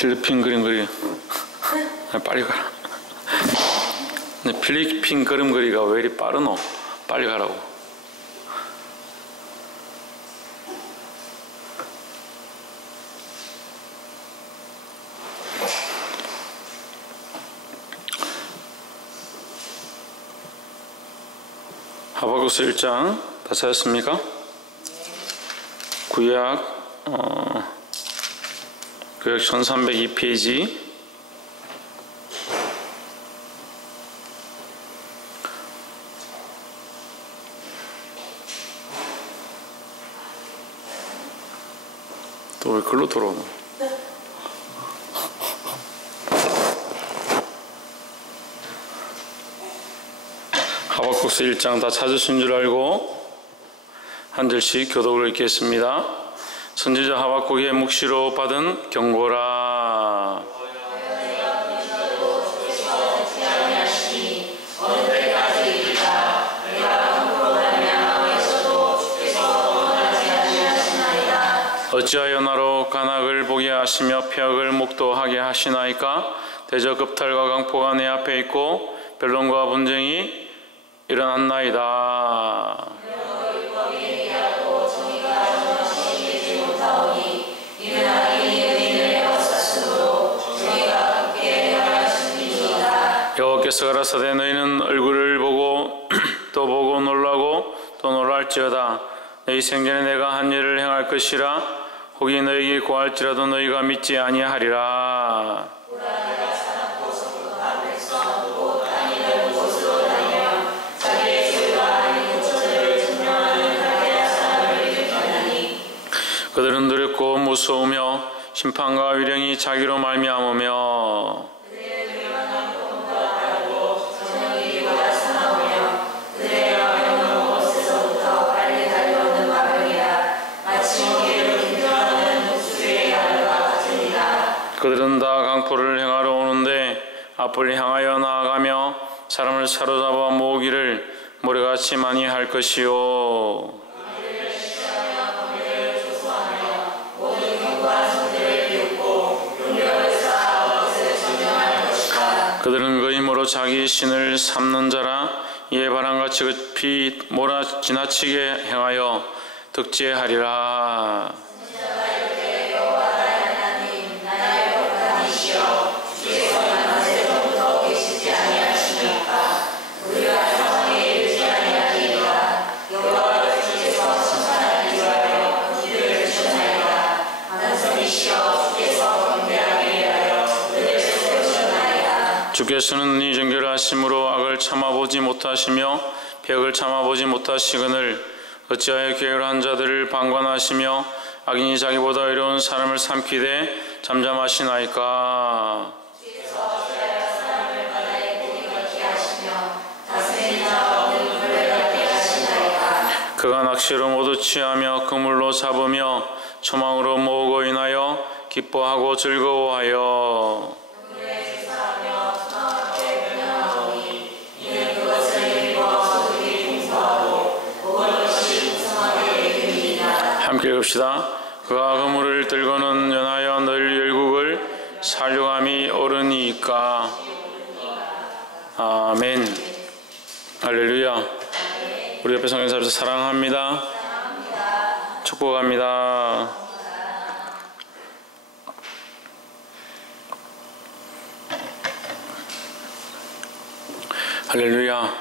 필리핀 그림그리 빨리 가라. 근데 필리핀 그림그리가 왜 이리 빠르노? 빨리 가라고. 하박국서 1장 다 찾았습니까? 구약 1302페이지. 또 왜 글로 돌아오노? 하박국서 1장 다 찾으신 줄 알고 한 절씩 교독을 읽겠습니다. 선지자 하박국의 묵시로 받은 경고라. 어찌하여 나로 간악을 보게 하시며 폐역을 목도하게 하시나이까? 대저 급탈과 강포가 내 앞에 있고 변론과 분쟁이 일어났나이다. 여호와께서 가라사대 너희는 얼굴을 보고 또 보고 놀라고 또 놀랄지어다. 너희 생전에 내가 한 일을 행할 것이라. 혹이 너희에게 고할지라도 너희가 믿지 아니하리라. 그들은 두렵고 무서우며 심판과 위령이 자기로 말미암으며 그들은 다 강포를 행하러 오는데 앞을 향하여 나아가며 사람을 사로잡아 모으기를 모래같이 많이 할 것이요. 그들은 그 힘으로 자기 신을 삼는 자라. 이에 바람같이 급히 몰아 지나치게 행하여 득제하리라. 주께서는 이 정결하심으로 악을 참아보지 못하시며 폐역을 참아보지 못하시거늘 어찌하여 게으르한 자들을 방관하시며 악인이 자기보다 의로운 사람을 삼키되 잠잠하시나이까? 그가 낚시로 모두 취하며 그물로 잡으며 초망으로 모으고 인하여 기뻐하고 즐거워하여 함께 읽읍시다. 그가 그물을 들고는 연하여 늘 열국을 살려감이 오르니까. 아멘. 할렐루야. 우리 옆에 성경사에서 사랑합니다. 축복합니다. 할렐루야.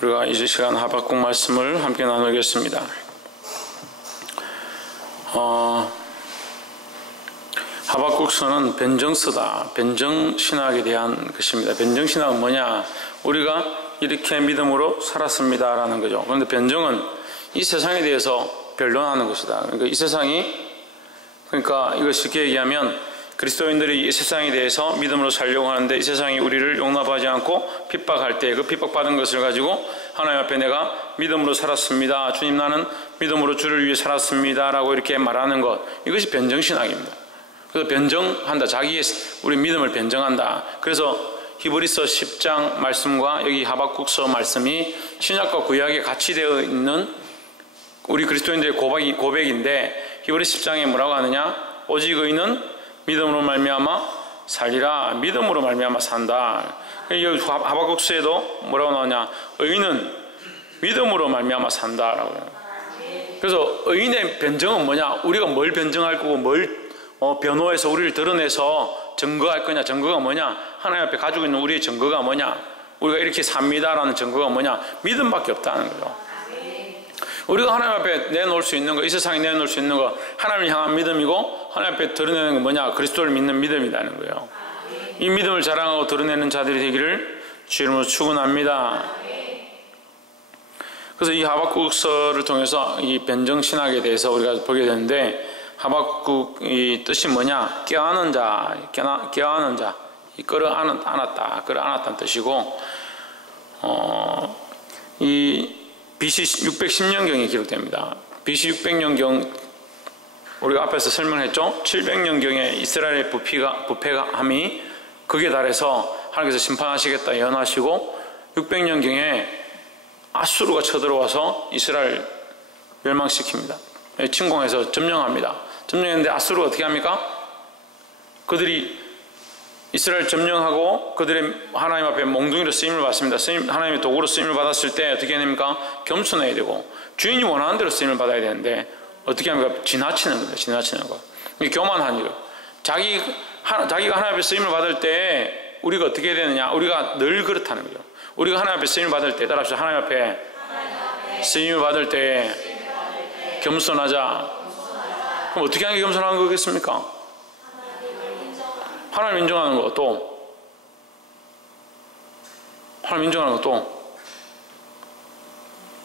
우리가 이 시간 하박국 말씀을 함께 나누겠습니다. 하박국서는 변정서다. 변정신학에 대한 것입니다. 변정신학은 뭐냐? 우리가 이렇게 믿음으로 살았습니다 라는 거죠. 그런데 변정은 이 세상에 대해서 변론하는 것이다. 그러니까 이 세상이, 그러니까 이걸 쉽게 얘기하면 그리스도인들이 이 세상에 대해서 믿음으로 살려고 하는데 이 세상이 우리를 용납하지 않고 핍박할 때 그 핍박받은 것을 가지고 하나님 앞에 내가 믿음으로 살았습니다. 주님 나는 믿음으로 주를 위해 살았습니다 라고 이렇게 말하는 것, 이것이 변정신학입니다. 그래서 변정한다. 우리 믿음을 변정한다. 그래서 히브리서 10장 말씀과 여기 하박국서 말씀이 신약과 구약에 같이 되어 있는 우리 그리스도인들의 고백인데 히브리 10장에 뭐라고 하느냐? 오직 의인은 믿음으로 말미암아 살리라. 믿음으로 말미암아 산다. 여기 하박국서에도 뭐라고 나오냐? 의인은 믿음으로 말미암아 산다라고. 그래서 의인의 변정은 뭐냐? 우리가 뭘 변정할 거고 뭘 변호해서 우리를 드러내서 증거할 거냐? 증거가 뭐냐? 하나님 앞에 가지고 있는 우리의 증거가 뭐냐? 우리가 이렇게 삽니다라는 증거가 뭐냐? 믿음밖에 없다는 거죠. 우리가 하나님 앞에 내놓을 수 있는 거, 이 세상에 내놓을 수 있는 거, 하나님을 향한 믿음이고 하나님 앞에 드러내는 건 뭐냐? 그리스도를 믿는 믿음이라는 거예요. 이 믿음을 자랑하고 드러내는 자들이 되기를 주 이름으로 축원합니다. 그래서 이 하박국서를 통해서 이 변정신학에 대해서 우리가 보게 되는데, 하박국의 뜻이 뭐냐? 껴안은 자, 껴안은 자, 끌어안았다, 끌어안았다는 뜻이고, 이 BC 610년경에 기록됩니다. BC 600년경 우리가 앞에서 설명했죠. 700년경에 이스라엘의 부패함이 극에 달해서 하나님께서 심판하시겠다 예언하시고, 600년경에 아수르가 쳐들어와서 이스라엘 멸망시킵니다. 침공해서 점령합니다. 점령했는데 아수르가 어떻게 합니까? 그들이 이스라엘 점령하고 그들의 하나님 앞에 몽둥이로 쓰임을 받습니다. 하나님의 도구로 쓰임을 받았을 때 어떻게 해야 됩니까? 겸손해야 되고, 주인이 원하는 대로 쓰임을 받아야 되는데 어떻게 합니까? 지나치는 겁니다. 지나치는 거. 교만한 일. 자기가 하나님 앞에 쓰임을 받을 때 우리가 어떻게 해야 되느냐? 우리가 늘 그렇다는 거죠. 우리가 하나님 앞에 쓰임을 받을 때, 따라합시다. 하나님 앞에 쓰임을 받을 때 겸손하자. 그럼 어떻게 하는 게 겸손한 거겠습니까? 하나님 인정하는 거, 또 하나님 인정하는 거, 또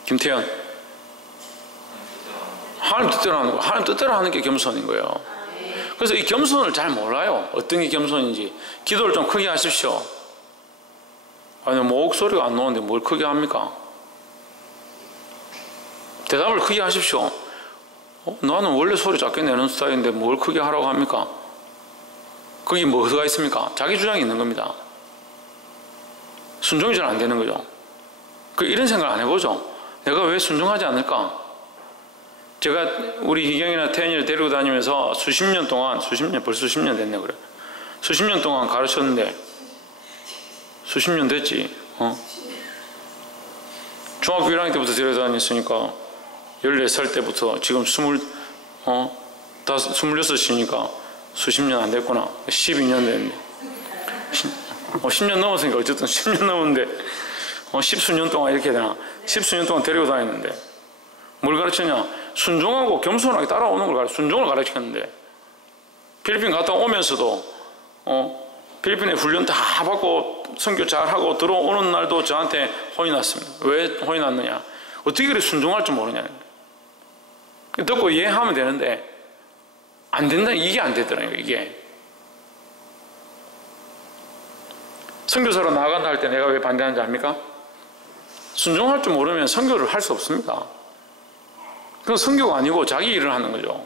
김태현, 하나님 뜻대로 하는 거, 하나님 뜻대로 하는 게 겸손인 거예요. 그래서 이 겸손을 잘 몰라요. 어떤 게 겸손인지. 기도를 좀 크게 하십시오. 아니, 목소리가 안 나오는데 뭘 크게 합니까? 대답을 크게 하십시오. 나는 원래 소리 작게 내는 스타일인데 뭘 크게 하라고 합니까? 거기 뭐가 있습니까? 자기 주장이 있는 겁니다. 순종이 잘 안 되는 거죠. 이런 생각을 안 해보죠. 내가 왜 순종하지 않을까? 제가 우리 희경이나 태연이를 데리고 다니면서 수십 년 동안, 벌써 수십 년 됐네, 그래. 수십 년 동안 가르쳤는데, 수십 년 됐지, 중학교 1학년 때부터 데리고 다녔으니까, 14살 때부터 지금 26이니까 수십 년 안 됐구나. 12년 됐네. 10년 넘었으니까 어쨌든 10년 넘었는데, 십수년 동안 이렇게 되나? 십수년 동안 데리고 다녔는데, 뭘 가르치냐? 순종하고 겸손하게 따라오는 걸 순종을 가르쳤는데, 필리핀 갔다 오면서도 필리핀에 훈련 다 받고 선교 잘하고 들어오는 날도 저한테 혼이 났습니다. 왜 혼이 났느냐? 어떻게 그렇게 순종할 줄 모르냐? 듣고 이해하면 되는데 안 된다. 이게 안 되더라고요. 이게 선교사로 나아간다 할 때 내가 왜 반대하는지 압니까? 순종할 줄 모르면 선교를 할 수 없습니다. 그건 선교가 아니고 자기 일을 하는 거죠.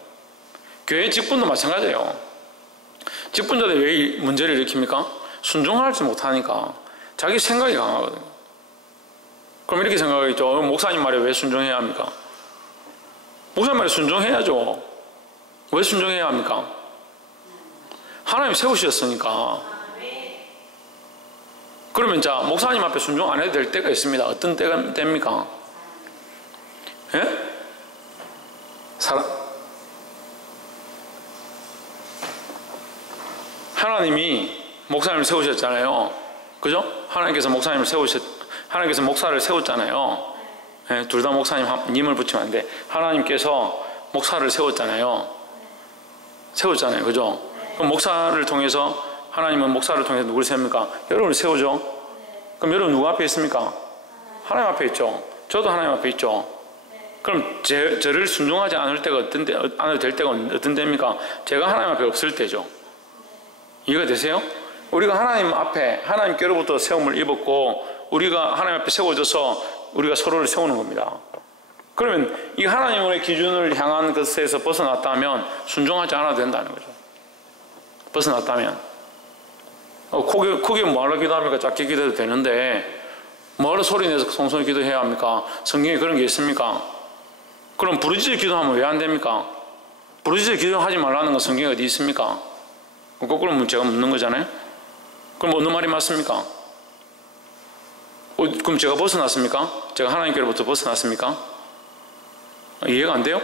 교회 직분도 마찬가지예요. 직분자들이 왜 문제를 일으킵니까? 순종하지 못하니까 자기 생각이 강하거든요. 그럼 이렇게 생각하겠죠. 목사님 말에 왜 순종해야 합니까? 목사님 말에 순종해야죠. 왜 순종해야 합니까? 하나님이 세우셨으니까. 그러면 자, 목사님 앞에 순종 안 해도 될 때가 있습니다. 어떤 때가 됩니까? 예? 하나님이 목사님을 세우셨잖아요. 그죠? 하나님께서 목사를 세웠잖아요. 예, 둘 다 목사님을 붙이면 안 돼. 하나님께서 목사를 세웠잖아요. 그죠? 그럼 목사를 통해서, 하나님은 목사를 통해서 누구를 세웁니까? 여러분을 세우죠? 그럼 여러분 누구 앞에 있습니까? 하나님 앞에 있죠. 저도 하나님 앞에 있죠. 그럼 저를 순종하지 않을 때가 않을 될 때가 어떤 때입니까? 제가 하나님 앞에 없을 때죠. 이해가 되세요? 우리가 하나님 앞에, 하나님께로부터 세움을 입었고, 우리가 하나님 앞에 세워져서 우리가 서로를 세우는 겁니다. 그러면 이 하나님의 기준을 향한 것에서 벗어났다면 순종하지 않아도 된다는 거죠. 벗어났다면. 크게 뭐하러 기도합니까? 작게 기도해도 되는데 뭐하러 소리 내서 송송히 기도해야 합니까? 성경에 그런 게 있습니까? 그럼 부르짖어 기도하면 왜 안 됩니까? 부르짖어 기도하지 말라는 건 성경에 어디 있습니까? 거꾸로 묻으면 제가 묻는 거잖아요. 그럼 어느 말이 맞습니까? 그럼 제가 벗어났습니까? 제가 하나님께로부터 벗어났습니까? 이해가 안 돼요?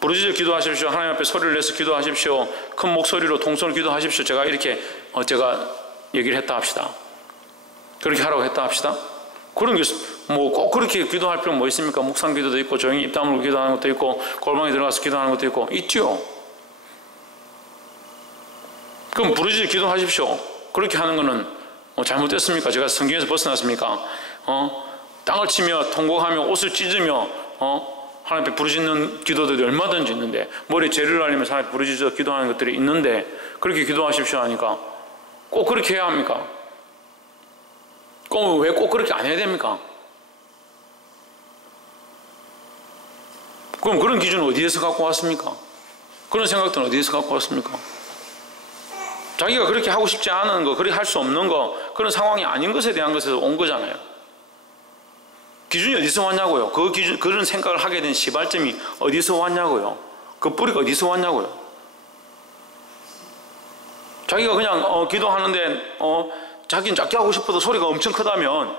부르짖어 기도하십시오. 하나님 앞에 소리를 내서 기도하십시오. 큰 목소리로 통성을 기도하십시오. 제가 이렇게 제가 얘기를 했다 합시다. 그렇게 하라고 했다 합시다. 그런 게 뭐 꼭 그렇게 기도할 필요가 뭐 있습니까? 묵상 기도도 있고 조용히 입 다물고 기도하는 것도 있고 골방에 들어가서 기도하는 것도 있고 있죠. 그럼 부르짖어 기도하십시오. 그렇게 하는 거는 잘못됐습니까? 제가 성경에서 벗어났습니까? 땅을 치며 통곡하며 옷을 찢으며 하나님 앞에 부르짖는 기도들이 얼마든지 있는데, 머리에 재를 날리면서 하나님 앞에 부르짖어 기도하는 것들이 있는데 그렇게 기도하십시오 하니까 꼭 그렇게 해야 합니까? 왜 꼭 그렇게 안 해야 됩니까? 그럼 그런 기준은 어디에서 갖고 왔습니까? 그런 생각들은 어디에서 갖고 왔습니까? 자기가 그렇게 하고 싶지 않은 거, 그렇게 할 수 없는 거, 그런 상황이 아닌 것에 대한 것에서 온 거잖아요. 기준이 어디서 왔냐고요? 그 기준, 그런 생각을 하게 된 시발점이 어디서 왔냐고요? 그 뿌리가 어디서 왔냐고요? 자기가 그냥 기도하는데 자기는 작게 하고 싶어도 소리가 엄청 크다면,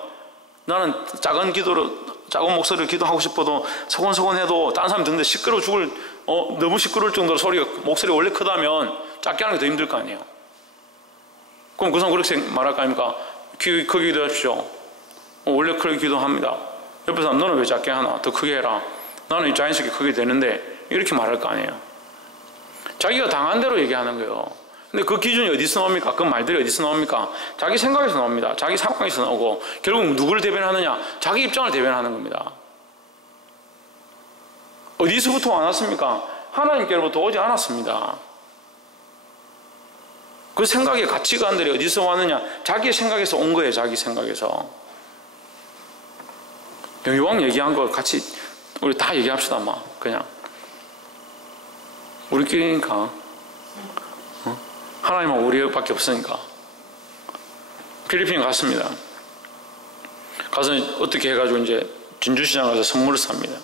나는 작은 목소리로 기도하고 싶어도 소곤소곤해도 다른 사람 듣는데 시끄러워 죽을 너무 시끄러울 정도로 목소리가 원래 크다면 작게 하는 게 더 힘들 거 아니에요. 그럼 그 사람 그렇게 말할 거 아닙니까? 크게 기도하십시오. 원래 크게 기도합니다. 옆에 사람 너는 왜 작게 하나? 더 크게 해라. 나는 자연스럽게 크게 되는데, 이렇게 말할 거 아니에요. 자기가 당한 대로 얘기하는 거예요. 근데 그 기준이 어디서 나옵니까? 그 말들이 어디서 나옵니까? 자기 생각에서 나옵니다. 자기 상황에서 나오고, 결국 누구를 대변하느냐? 자기 입장을 대변하는 겁니다. 어디서부터 왔습니까? 하나님께로부터 오지 않았습니다. 그 생각의 가치관들이 어디서 왔느냐? 자기 생각에서 온 거예요. 자기 생각에서. 이왕 얘기한 거 같이 우리 다 얘기합시다. 그냥 우리끼리니까. 하나님은 우리밖에 없으니까. 필리핀에 갔습니다. 가서 어떻게 해가지고 이제 진주시장 가서 선물을 삽니다.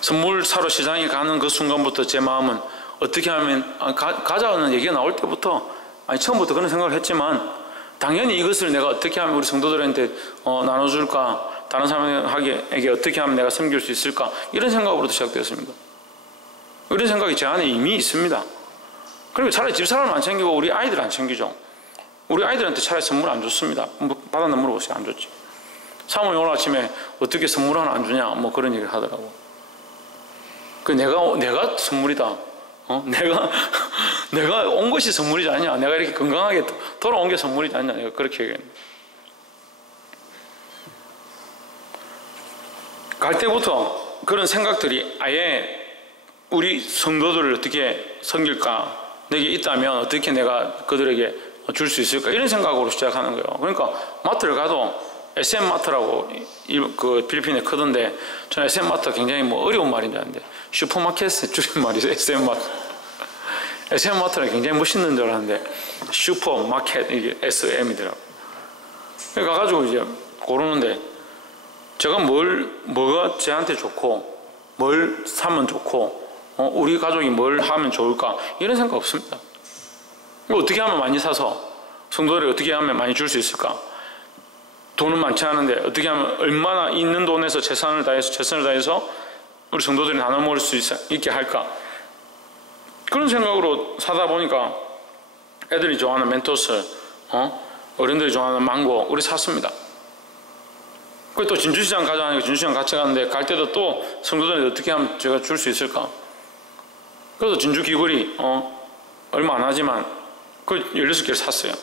선물 사러 시장에 가는 그 순간부터 제 마음은 어떻게 하면, 가자는 얘기가 나올 때부터, 처음부터 그런 생각을 했지만, 당연히 이것을 내가 어떻게 하면 우리 성도들한테 나눠줄까, 다른 사람에게 어떻게 하면 내가 섬길 수 있을까, 이런 생각으로도 시작되었습니다. 이런 생각이 제 안에 이미 있습니다. 그리고 차라리 집사람을 안 챙기고 우리 아이들 안 챙기죠. 우리 아이들한테 차라리 선물 안 줬습니다. 받았나 물어보세요. 안 줬지. 사모님 오늘 아침에 어떻게 선물 하나 안 주냐, 그런 얘기를 하더라고. 내가 선물이다. 내가 온 것이 선물이지 않냐. 내가 이렇게 건강하게 돌아온 게 선물이지 않냐. 내가 그렇게 얘기했는데. 갈 때부터 그런 생각들이 아예 우리 성도들을 어떻게 섬길까, 내게 있다면 어떻게 내가 그들에게 줄 수 있을까, 이런 생각으로 시작하는 거예요. 그러니까 마트를 가도 SM마트라고 그 필리핀에 크던데, 저는 SM마트가 굉장히 어려운 말인 줄 알았는데 슈퍼마켓의 줄임말이죠. SM마트. SM마트는 굉장히 멋있는 줄 알았는데 슈퍼마켓, 이게 SM이더라고요. 가가지고 이제 고르는데, 제가 뭐가 쟤한테 좋고 뭘 사면 좋고 우리 가족이 뭘 하면 좋을까, 이런 생각 없습니다. 어떻게 하면 많이 사서 성도들이 어떻게 하면 많이 줄 수 있을까, 돈은 많지 않은데 어떻게 하면 얼마나 있는 돈에서 최선을 다해서 우리 성도들이 나눠 먹을 수 있게 할까, 그런 생각으로 사다 보니까 애들이 좋아하는 멘토스, 어른들이 좋아하는 망고, 우리 샀습니다. 그리고 또 진주시장 가자 하니까 진주시장 같이 가는데, 갈 때도 또 성도들이 어떻게 하면 제가 줄 수 있을까, 그래서 진주 귀걸이 얼마 안 하지만 그 16개를 샀어요.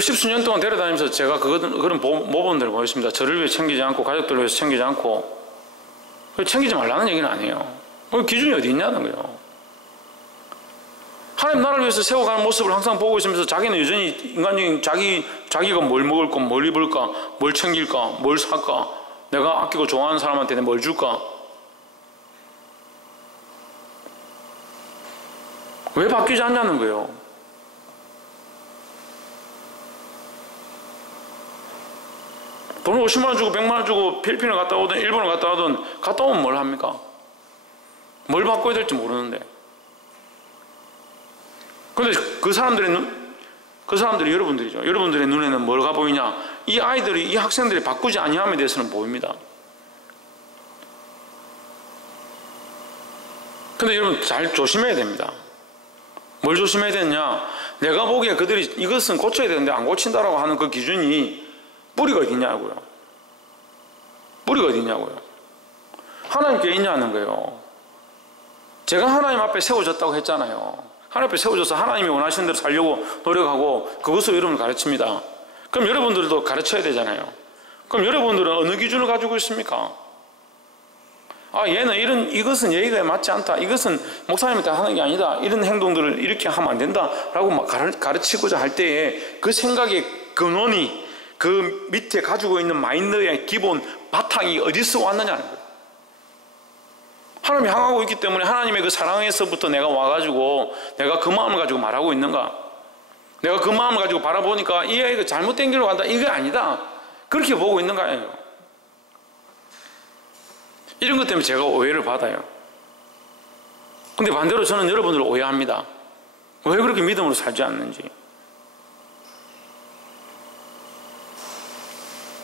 십수년 동안 데려다니면서 제가 그런 모범들을 보였습니다. 저를 위해 챙기지 않고, 가족들을 위해서 챙기지 않고, 챙기지 말라는 얘기는 아니에요. 기준이 어디 있냐는 거예요. 하나님 나라를 위해서 세워가는 모습을 항상 보고 있으면서, 자기는 여전히 인간적인 자기가 뭘 먹을까, 뭘 입을까, 뭘 챙길까, 뭘 살까, 내가 아끼고 좋아하는 사람한테 내가 뭘 줄까, 왜 바뀌지 않냐는 거예요. 돈 50만 원 주고 100만 원 주고 필리핀을 갔다 오든 일본을 갔다 오든 갔다 오면 뭘 합니까? 뭘 바꿔야 될지 모르는데. 그런데 그 사람들이 여러분들이죠. 여러분들의 눈에는 뭐가 보이냐? 이 아이들이, 이 학생들이 바꾸지 아니함에 대해서는 보입니다. 근데 여러분 잘 조심해야 됩니다. 뭘 조심해야 되느냐? 내가 보기에 그들이 이것은 고쳐야 되는데 안 고친다라고 하는 그 기준이 뿌리가 어디 있냐고요. 뿌리가 어디 있냐고요. 하나님께 있냐는 거예요. 제가 하나님 앞에 세워졌다고 했잖아요. 하나님 앞에 세워져서 하나님이 원하시는 대로 살려고 노력하고 그것으로 여러분을 가르칩니다. 그럼 여러분들도 가르쳐야 되잖아요. 그럼 여러분들은 어느 기준을 가지고 있습니까? 아, 얘는 이것은 예의가 맞지 않다. 이것은 목사님한테 하는 게 아니다. 이런 행동들을 이렇게 하면 안 된다. 라고 막 가르치고자 할 때에 그 생각의 근원이 그 밑에 가지고 있는 마인드의 기본 바탕이 어디서 왔느냐는 거예요. 하나님이 향하고 있기 때문에 하나님의 그 사랑에서부터 내가 와가지고 내가 그 마음을 가지고 말하고 있는가? 내가 그 마음을 가지고 바라보니까 이 아이가 잘못된 길로 간다. 이게 아니다. 그렇게 보고 있는 거예요. 이런 것 때문에 제가 오해를 받아요. 근데 반대로 저는 여러분들을 오해합니다. 왜 그렇게 믿음으로 살지 않는지.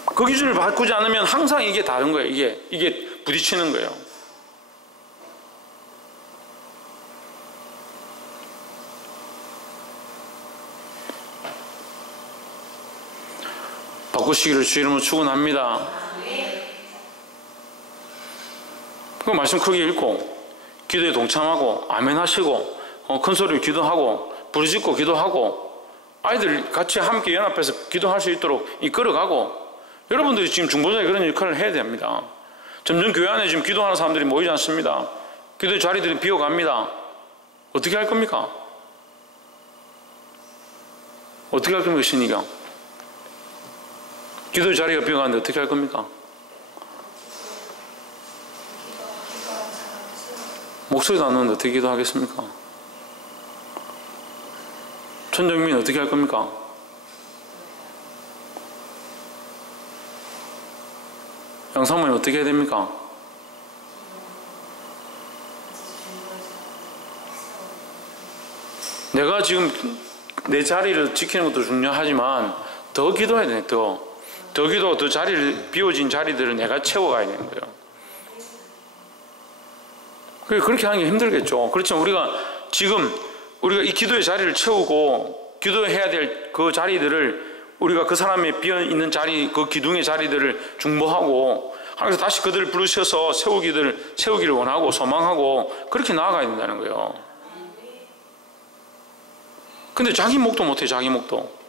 그 기준을 바꾸지 않으면 항상 이게 다른 거예요. 이게 부딪히는 거예요. 바꾸시기를 주 이름으로 축원합니다. 그 말씀 크게 읽고 기도에 동참하고 아멘 하시고 큰 소리로 기도하고 부르짖고 기도하고 아이들 같이 함께 연합해서 기도할 수 있도록 이끌어가고 여러분들이 지금 중보자의 그런 역할을 해야 됩니다. 점점 교회 안에 지금 기도하는 사람들이 모이지 않습니다. 기도의 자리들이 비어갑니다. 어떻게 할 겁니까? 어떻게 할 겁니까? 신이가 기도의 자리가 비어가는데 어떻게 할 겁니까? 목소리도 안 나는데 어떻게 기도하겠습니까? 천정민 어떻게 할 겁니까? 양사모님 어떻게 해야 됩니까? 내가 지금 내 자리를 지키는 것도 중요하지만 더 기도해야 돼. 더 기도, 더 자리를 비워진 자리들을 내가 채워가야 되는 거예요. 그렇게 하는 게 힘들겠죠. 그렇지만 우리가 이 기도의 자리를 채우고 기도해야 될 그 자리들을 우리가 그 사람의 비어있는 자리, 그 기둥의 자리들을 중보하고 하면서 다시 그들을 부르셔서 세우기를 원하고 소망하고 그렇게 나아가야 된다는 거예요. 근데 자기 목도 못해. 자기 목도.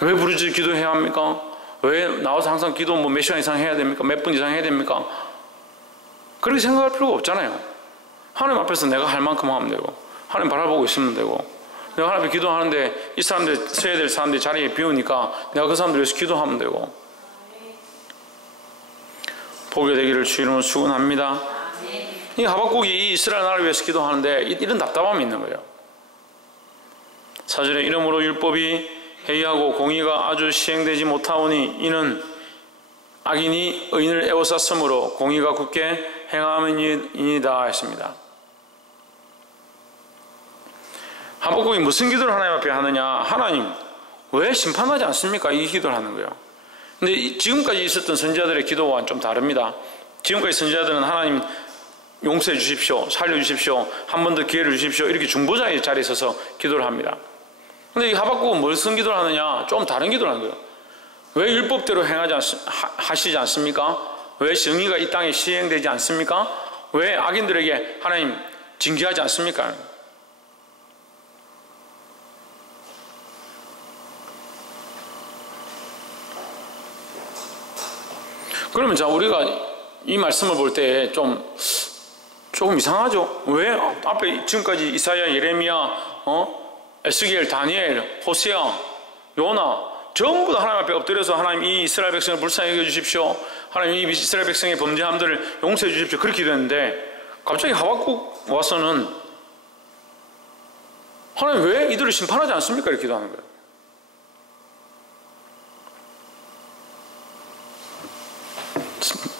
왜 부르짖어 기도해야 합니까? 왜 나와서 항상 기도 몇 시간 이상 해야 됩니까? 몇 분 이상 해야 됩니까? 그렇게 생각할 필요가 없잖아요. 하나님 앞에서 내가 할 만큼 하면 되고 하나님 바라보고 있으면 되고 내가 하나님 앞에 기도하는데 이 사람들 서야 될 사람들이 자리에 비우니까 내가 그 사람들 위해서 기도하면 되고 복이 되기를 주 이름으로 축원합니다. 이 하박국이 이 이스라엘 나라를 위해서 기도하는데 이런 답답함이 있는 거예요. 4절에 이러므로 율법이 해이하고 공의가 아주 시행되지 못하오니 이는 악인이 의인을 애워쌌으므로 공의가 굳게 행함이니이다 했습니다. 하박국이 무슨 기도를 하나님 앞에 하느냐? 하나님 왜 심판하지 않습니까? 이 기도를 하는 거예요. 근데 지금까지 있었던 선지자들의 기도와는 좀 다릅니다. 지금까지 선지자들은 하나님 용서해 주십시오, 살려주십시오, 한 번 더 기회를 주십시오 이렇게 중보자의 자리에 서서 기도를 합니다. 근데 이 하박국은 무슨 기도를 하느냐? 좀 다른 기도를 하는 거예요. 왜 율법대로 하시지 않습니까? 왜 정의가 이 땅에 시행되지 않습니까? 왜 악인들에게 하나님 징계하지 않습니까? 그러면 자 우리가 이 말씀을 볼 때 조금 이상하죠? 왜 앞에 지금까지 이사야, 예레미야, 에스겔, 다니엘, 호세아, 요나 전부 다 하나님 앞에 엎드려서 하나님 이 이스라엘 백성을 불쌍히 여겨주십시오. 하나님 이 이스라엘 백성의 범죄함들을 용서해 주십시오. 그렇게 기도했는데 갑자기 하박국 와서는 하나님 왜 이들을 심판하지 않습니까? 이렇게 기도하는 거예요.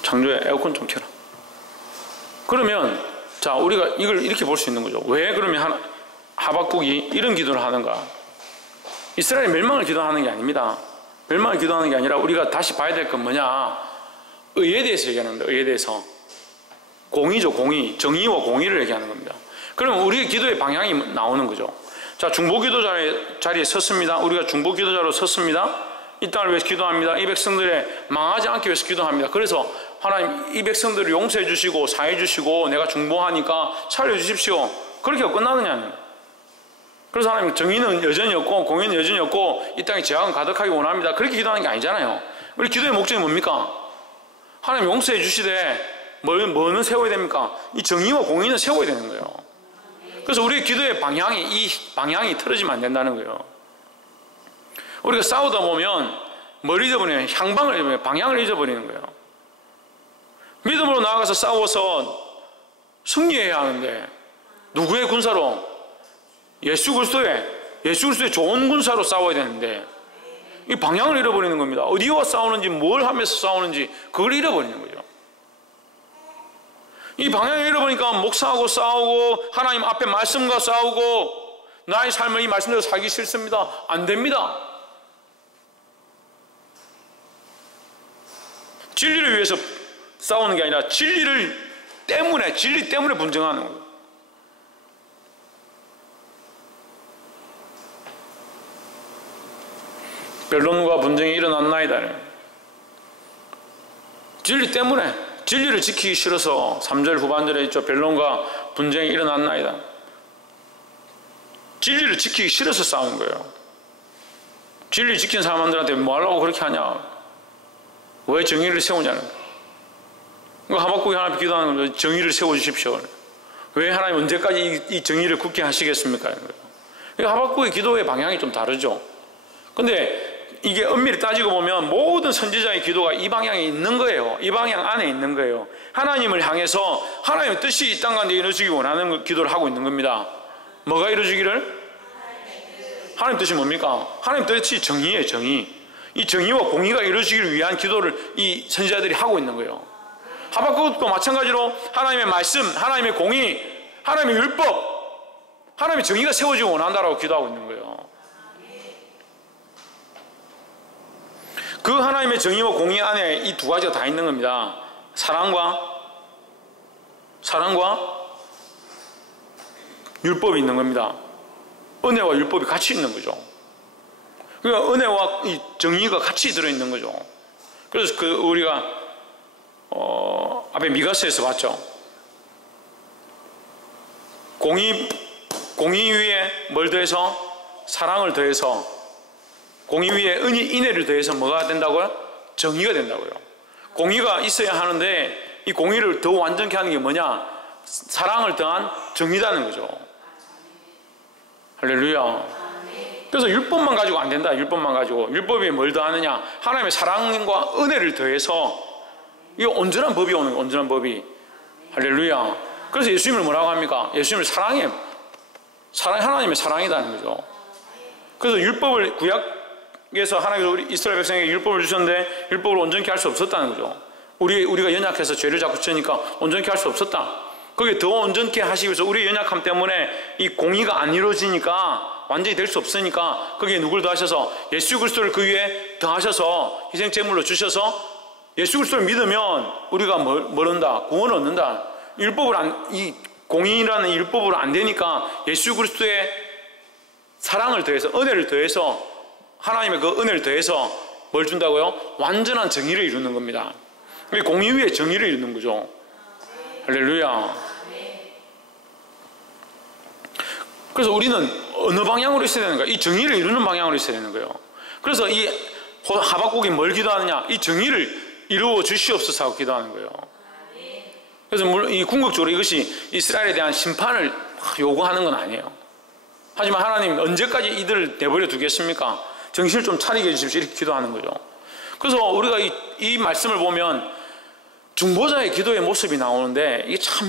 창조야, 에어컨 좀 켜라. 그러면 자, 우리가 이걸 이렇게 볼 수 있는 거죠. 왜 그러면 하박국이 이런 기도를 하는가? 이스라엘의 멸망을 기도하는 게 아닙니다. 멸망을 기도하는 게 아니라 우리가 다시 봐야 될 건 뭐냐? 의에 대해서 얘기하는 겁니다. 의에 대해서. 공의죠, 공의. 정의와 공의를 얘기하는 겁니다. 그러면 우리의 기도의 방향이 나오는 거죠. 자, 중보기도 자리에 섰습니다. 우리가 중보기도자로 섰습니다. 이 땅을 위해서 기도합니다. 이 백성들의 망하지 않기 위해서 기도합니다. 그래서 하나님 이 백성들을 용서해 주시고 사해 주시고 내가 중보하니까 살려주십시오. 그렇게 끝나느냐는. 그래서 하나님 정의는 여전히 없고 공의는 여전히 없고 이 땅에 죄악은 가득하기 원합니다. 그렇게 기도하는 게 아니잖아요. 우리 기도의 목적이 뭡니까? 하나님 용서해 주시되 뭐는 세워야 됩니까? 이 정의와 공의는 세워야 되는 거예요. 그래서 우리의 기도의 방향이 이 방향이 틀어지면 안 된다는 거예요. 우리가 싸우다 보면 뭘 잊어버리냐면 향방을 잊어버리는, 방향을 잊어버리는 거예요. 믿음으로 나아가서 싸워서 승리해야 하는데 누구의 군사로? 예수 그리스도의 좋은 군사로 싸워야 되는데 이 방향을 잃어버리는 겁니다. 어디와 싸우는지 뭘 하면서 싸우는지 그걸 잃어버리는 거죠. 이 방향을 잃어버리니까 목사하고 싸우고 하나님 앞에 말씀과 싸우고 나의 삶을 이 말씀대로 살기 싫습니다. 안 됩니다. 진리를 위해서 싸우는 게 아니라 진리 때문에 분쟁하는 거예요. 변론과 분쟁이 일어났나이다. 진리 때문에, 진리를 지키기 싫어서 3절 후반절에 있죠. 변론과 분쟁이 일어났나이다. 진리를 지키기 싫어서 싸운 거예요. 진리 지킨 사람들한테 뭐 하려고 그렇게 하냐? 왜 정의를 세우냐는 거예요. 하박국이 하나님 기도하는 거죠. 정의를 세워주십시오. 왜 하나님 언제까지 이 정의를 굳게 하시겠습니까? 그러니까 하박국의 기도의 방향이 좀 다르죠. 근데 이게 엄밀히 따지고 보면 모든 선지자의 기도가 이 방향에 있는 거예요. 이 방향 안에 있는 거예요. 하나님을 향해서 하나님의 뜻이 이 땅 가운데 이루어지기 원하는 기도를 하고 있는 겁니다. 뭐가 이루어지기를? 하나님 뜻이 뭡니까? 하나님 뜻이 정의예요. 정의. 이 정의와 공의가 이루어지기를 위한 기도를 이 선지자들이 하고 있는 거예요. 하박국도 마찬가지로 하나님의 말씀, 하나님의 공의, 하나님의 율법, 하나님의 정의가 세워지기 원한다라고 기도하고 있는 거예요. 그 하나님의 정의와 공의 안에 이 두 가지가 다 있는 겁니다. 사랑과 율법이 있는 겁니다. 은혜와 율법이 같이 있는 거죠. 그러니까 은혜와 이 정의가 같이 들어있는 거죠. 그래서 우리가 앞에 미가서에서 봤죠. 공의 위에 뭘 더해서? 사랑을 더해서 공의 위에 인애를 더해서 뭐가 된다고요? 정의가 된다고요. 공의가 있어야 하는데 이 공의를 더 완전케 하는 게 뭐냐? 사랑을 더한 정의라는 거죠. 할렐루야. 그래서 율법만 가지고 안 된다. 율법만 가지고. 율법이 뭘 더하느냐? 하나님의 사랑과 은혜를 더해서 이 온전한 법이 오는 거예요. 온전한 법이. 할렐루야. 그래서 예수님을 뭐라고 합니까? 예수님을 사랑해. 하나님의 사랑이라는 거죠. 그래서 율법을 구약에서 하나님께서 우리 이스라엘 백성에게 율법을 주셨는데 율법을 온전케 할 수 없었다는 거죠. 우리가 연약해서 죄를 자꾸 지으니까 온전케 할 수 없었다. 그게 더 온전케 하시기 위해서 우리의 연약함 때문에 이 공의가 안 이루어지니까 완전히 될 수 없으니까 거기에 누굴 더하셔서 예수 그리스도를 그 위에 더하셔서 희생제물로 주셔서 예수 그리스도를 믿으면 우리가 뭘 얻는다? 구원을 얻는다. 이 공의라는 율법으로 안 되니까 예수 그리스도의 사랑을 더해서 은혜를 더해서 하나님의 그 은혜를 더해서 뭘 준다고요? 완전한 정의를 이루는 겁니다. 공의 위에 정의를 이루는 거죠. 할렐루야. 그래서 우리는 어느 방향으로 있어야 되는 거예요? 이 정의를 이루는 방향으로 있어야 되는 거예요. 그래서 이 하박국이 뭘 기도하느냐? 이 정의를 이루어 주시옵소서 하고 기도하는 거예요. 그래서 물론 이 궁극적으로 이것이 이스라엘에 대한 심판을 요구하는 건 아니에요. 하지만 하나님 언제까지 이들을 내버려 두겠습니까? 정신을 좀 차리게 해주십시오. 이렇게 기도하는 거죠. 그래서 우리가 이 말씀을 보면 중보자의 기도의 모습이 나오는데 이게 참